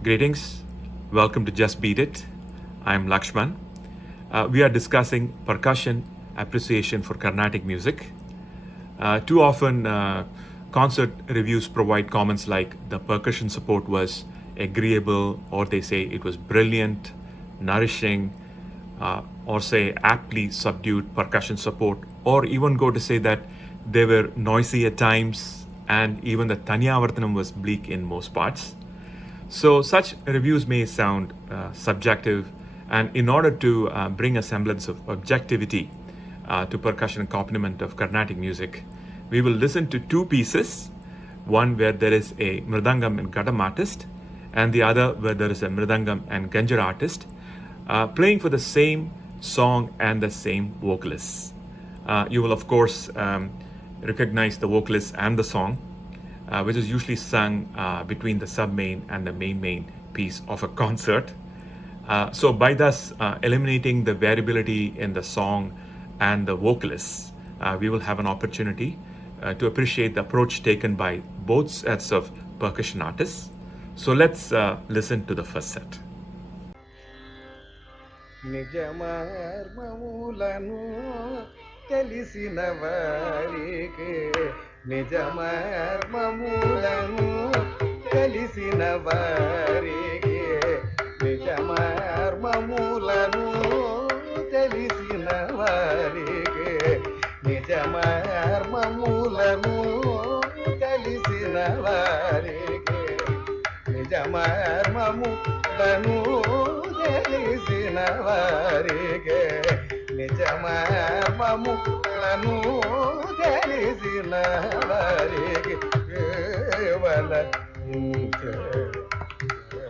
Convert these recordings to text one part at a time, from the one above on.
Greetings. Welcome to Just Beat It. I'm Lakshman. We are discussing percussion appreciation for Carnatic music. Too often, concert reviews provide comments like the percussion support was agreeable, or they say it was brilliant, nourishing, or say aptly subdued percussion support, or even go to say that they were noisy at times, and even the Tanyavartanam was bleak in most parts. So such reviews may sound subjective, and in order to bring a semblance of objectivity to percussion accompaniment of Carnatic music, we will listen to two pieces, one where there is a Mridangam and Ghatam artist, and the other where there is a Mridangam and Ganjar artist, playing for the same song and the same vocalists. You will of course recognize the vocalist and the song, which is usually sung between the sub-main and the main piece of a concert. So by thus eliminating the variability in the song and the vocalists, we will have an opportunity to appreciate the approach taken by both sets of percussion artists. So let's listen to the first set. తెలిసిన వారికి నిజమర్మములను తెలిసిన వారికి నిజమర్మములను తెలిసిన వారికి నిజమర్మములను తెలిసిన వారికి నిజమర్మములను తెలిసిన వారికి నిజమర్మములను తెలిసిన వారికి కేవల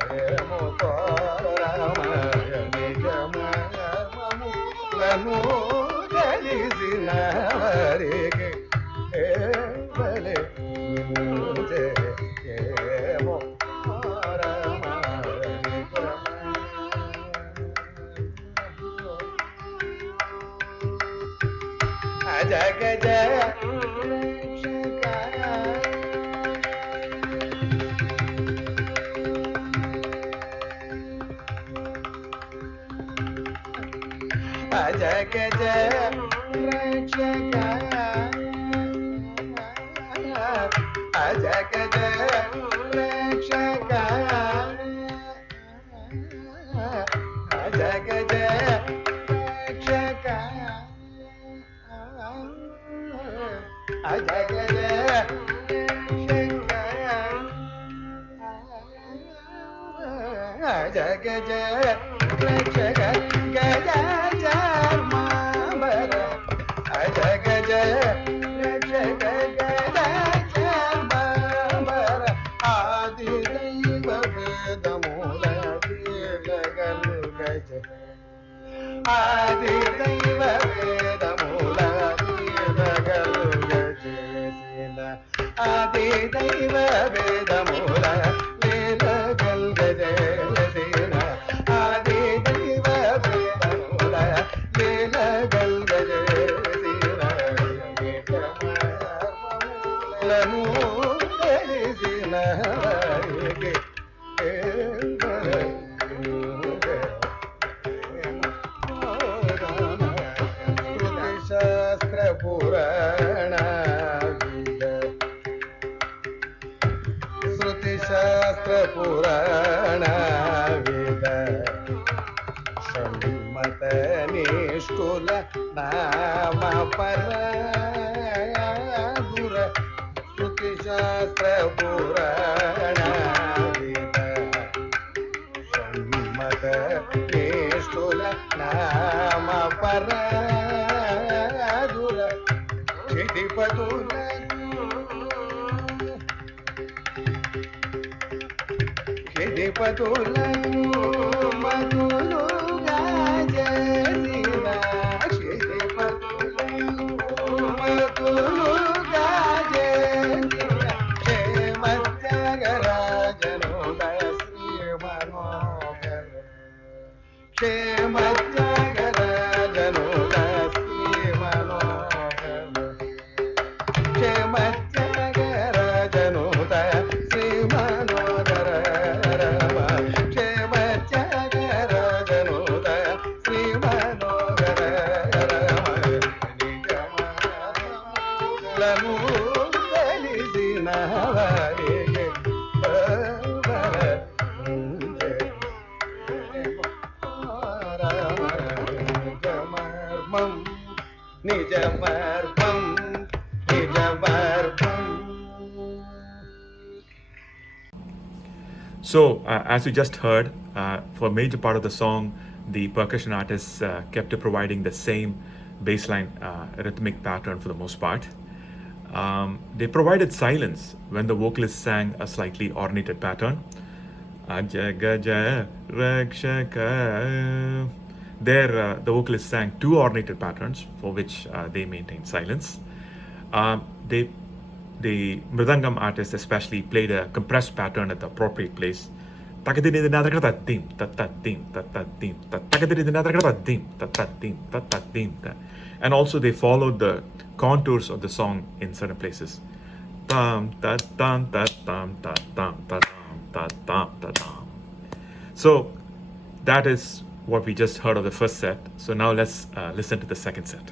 నిజమర్మములను తెలిసిన వారికి కేవల జగ జయ జగ జయ రక్షక జగ జయ రక్షక జగ జయ రక్షక జగ జయ జగ జయ రక్షక గజ చర్మాంబర జగ జయ రక్షక గజ చర్మాంబర ఆది దైవ వేదమూల దీర్ఘగలు గజ ఆది దైవ వేదమూల దీర్ఘగలు గజేసిన ఆది దైవ వేదమూల దీర్ఘగల్ గజేసిన ఆది దైవ వేదమూల దీర్ఘగల్ గజేసిన నిజమర్మములను తెలిసిన వారికి శాస్త్ర పురాణ శృతి శాస్త్ర పురాణ వేద సమ్మత నిష్ఠుల నామ పరాదుర శృతి శాస్త్ర పురాణ వేద సమ్మత నిష్ఠుల నామ పరాదుర క్షితిపతుల క్షితిపతులను మధులుగా చేసిన క్షితిపతులను మధులుగా చేసిన క్షేమత్యాగరాజనుదయ శ్రీ మనోహర క్షేమత్యాగరాజనుదయ శ్రీ మనోహర క్షేమత్యాగరాజనుదయ శ్రీ మనోహర So, as you just heard, for a major part of the song, the percussion artists kept providing the same baseline rhythmic pattern for the most part. They provided silence when the vocalist sang a slightly ornated pattern. Ajagaja Rakshaka. There, the vocalist sang two ornated patterns for which they maintained silence. They the Mridangam artist especially played a compressed pattern at the appropriate place. And also they followed the contours of the song in certain places. So that is what we just heard of the first set. So now let's listen to the second set.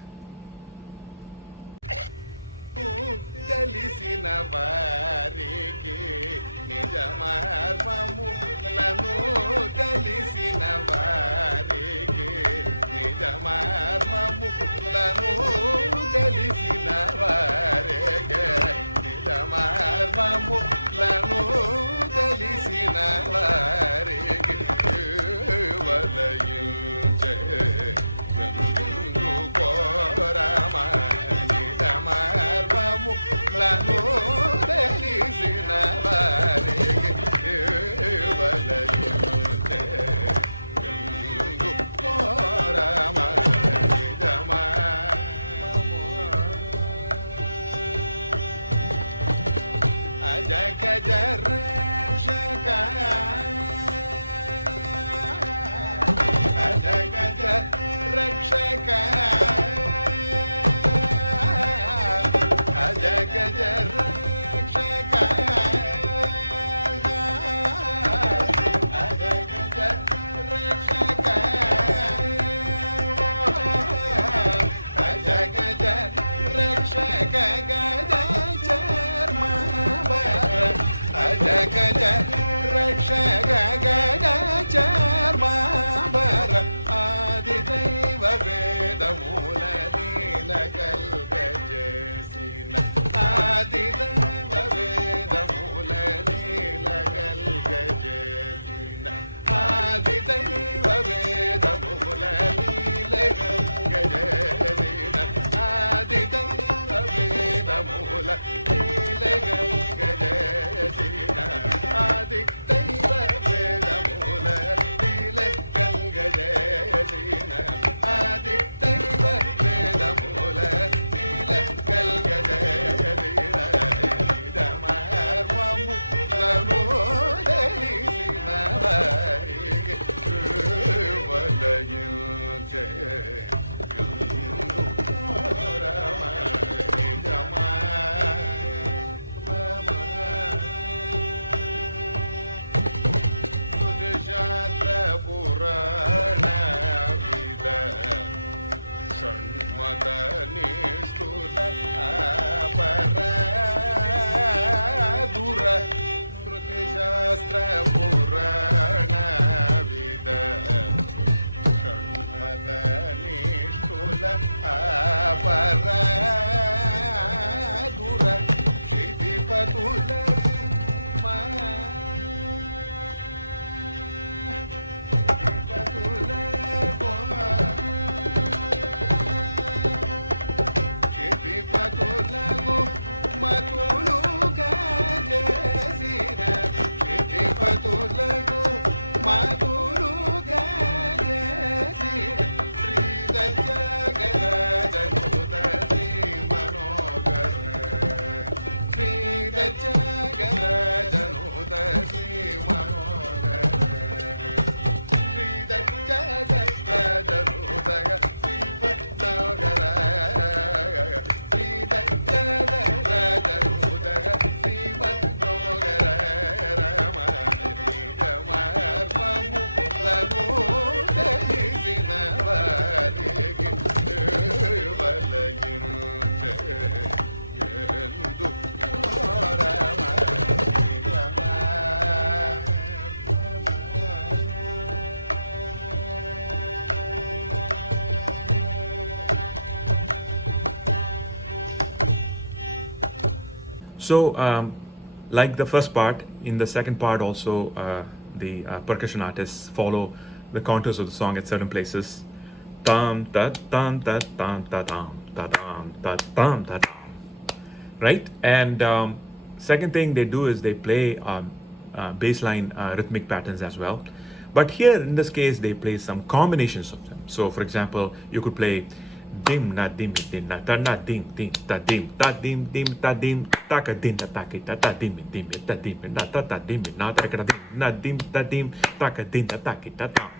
So Like the first part, in the second part also, the percussion artists follow the contours of the song at certain places. Tam ta tam ta tam ta tam ta tam ta tam ta tam. Right? And second thing they do is they play baseline rhythmic patterns as well. But here in this case, they play some combinations of them. So, for example, you could play dim na dim dim na ta na dim dim ta dim ta dim ta ka dim ta ki ta dim na ta dim na ta ka dim na dim ta ka dim ta ki ta ta.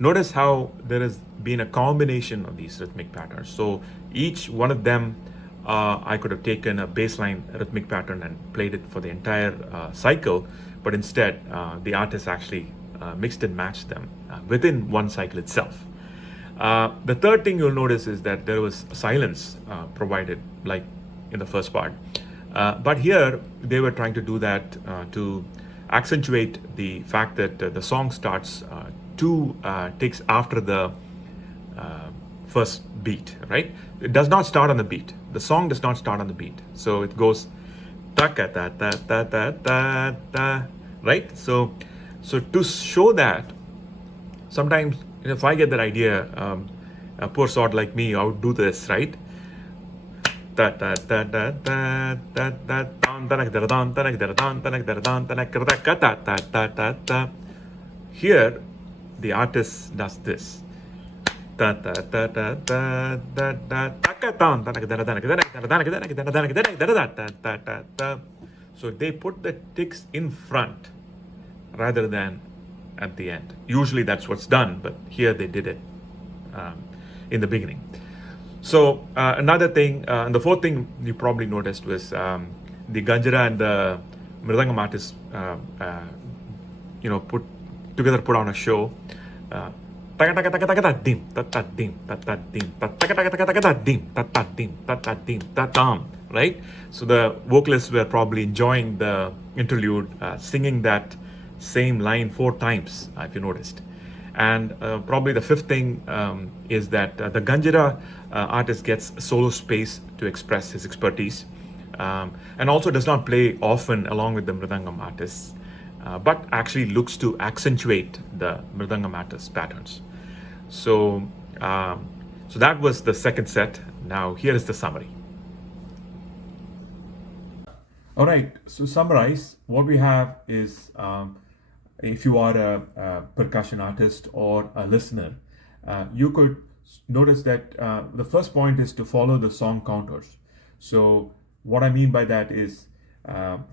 Notice how there has been a combination of these rhythmic patterns. So each one of them, I could have taken a baseline rhythmic pattern and played it for the entire cycle, but instead the artist actually mixed and matched them within one cycle itself. The third thing you'll notice is that there was silence provided, like in the first part. But here, they were trying to do that to accentuate the fact that the song starts two ticks after the first beat, right? It does not start on the beat. The song does not start on the beat. So it goes ta ka ta ta ta ta ta ta, right? So to show that, sometimes if I get that idea, a poor sort like me, I would do this, right? Here, the artist does this. So they put the ticks in front rather than at the end. Usually that's what's done, but here they did it in the beginning. So another thing, and the fourth thing you probably noticed was the Ganjara and the Mridangam artists, put on a show. Right? So the vocalists were probably enjoying the interlude, singing that same line 4 times, if you noticed. And probably the fifth thing is that the Ganjara artist gets solo space to express his expertise, and also does not play often along with the Mridangam artists, but actually looks to accentuate the Mridangam artist's patterns. So that was the second set. Now here is the summary. All right, so summarize, what we have is, if you are a percussion artist or a listener, you could notice that the first point is to follow the song contours. So what I mean by that is,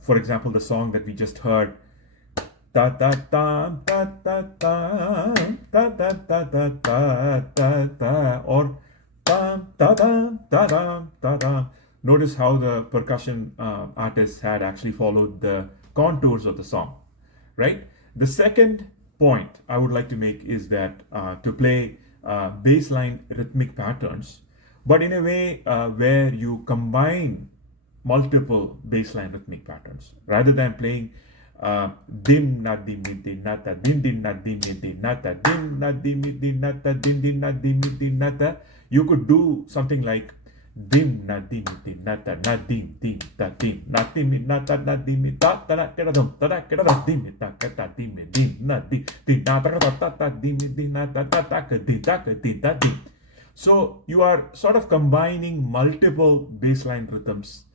for example, the song that we just heard, ta ta ta ta ta ta ta ta ta ta ta ta ta, or ta ta ta ta ta ta ta. Notice how the percussion artists had actually followed the contours of the song, right? The second point I would like to make is that to play baseline rhythmic patterns, but in a way where you combine multiple baseline rhythmic patterns rather than playing dim na dim dim na ta dim dim na dim dim na ta dim na dim dim na ta dim dim na dim dim na ta. You could do something like dim na dim dim na ta na dim dim ta dim na dim na ta na dim ta ta na ka dum ta na ka da dim ta ka ta dim dim na dim dim na ta ta ta dim dim na ta ta ta ka dim ta ka dim ta dim. So you are sort of combining multiple baseline rhythms,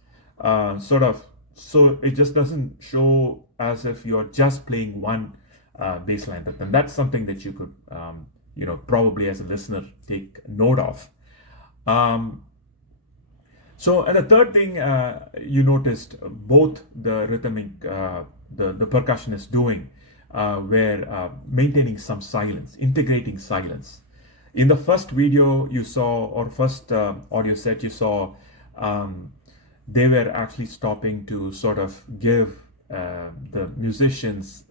so it just doesn't show as if you're just playing one baseline rhythm. That's something that you could probably as a listener take note of. So, and the third thing you noticed, both the rhythmic, the percussion is doing, were maintaining some silence, integrating silence. In the first video you saw, or first audio set you saw, they were actually stopping to sort of give the musicians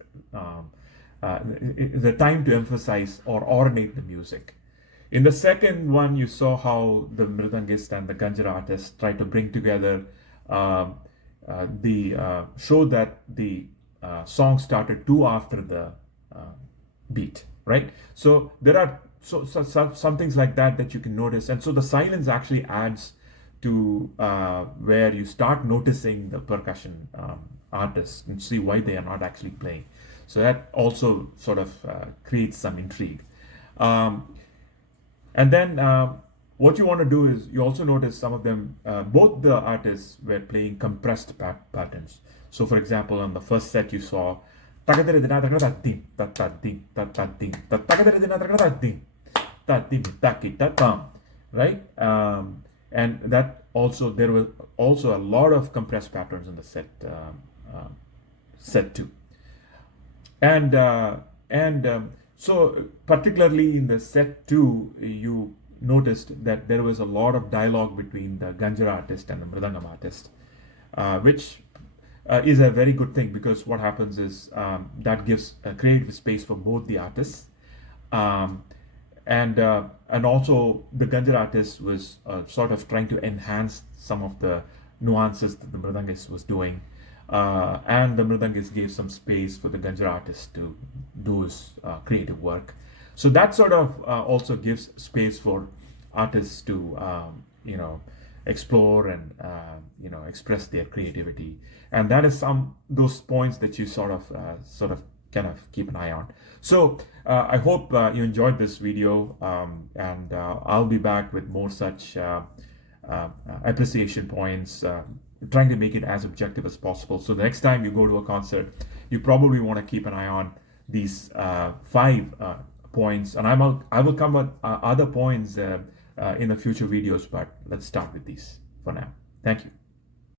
the time to emphasize or ornate the music. In the second one, you saw how the Mridangist and the Ganjara artist tried to bring together the show that the song started 2 after the beat, right? So there are some things like that you can notice, and so the silence actually adds to where you start noticing the percussion artists and see why they are not actually playing. So that also sort of creates some intrigue. And then what you want to do is you also notice some of them, both the artists were playing compressed patterns. So for example, on the first set you saw right? And that also, there was also a lot of compressed patterns in the set two. So particularly in the set two, you noticed that there was a lot of dialogue between the Ganjara artist and the Mridangam artist, which is a very good thing, because what happens is that gives a creative space for both the artists. And also the Ganjara artist was sort of trying to enhance some of the nuances that the Mridangist was doing. And the Mridangist gave some space for the Ganjara artist to do his creative work. So that sort of also gives space for artists to, explore and, express their creativity. And that is those points that you sort of kind of keep an eye on. So I hope you enjoyed this video, and I'll be back with more such appreciation points, trying to make it as objective as possible. So the next time you go to a concert, you probably want to keep an eye on these 5 points, and I will come with other points in the future videos, but let's start with these for now. Thank you.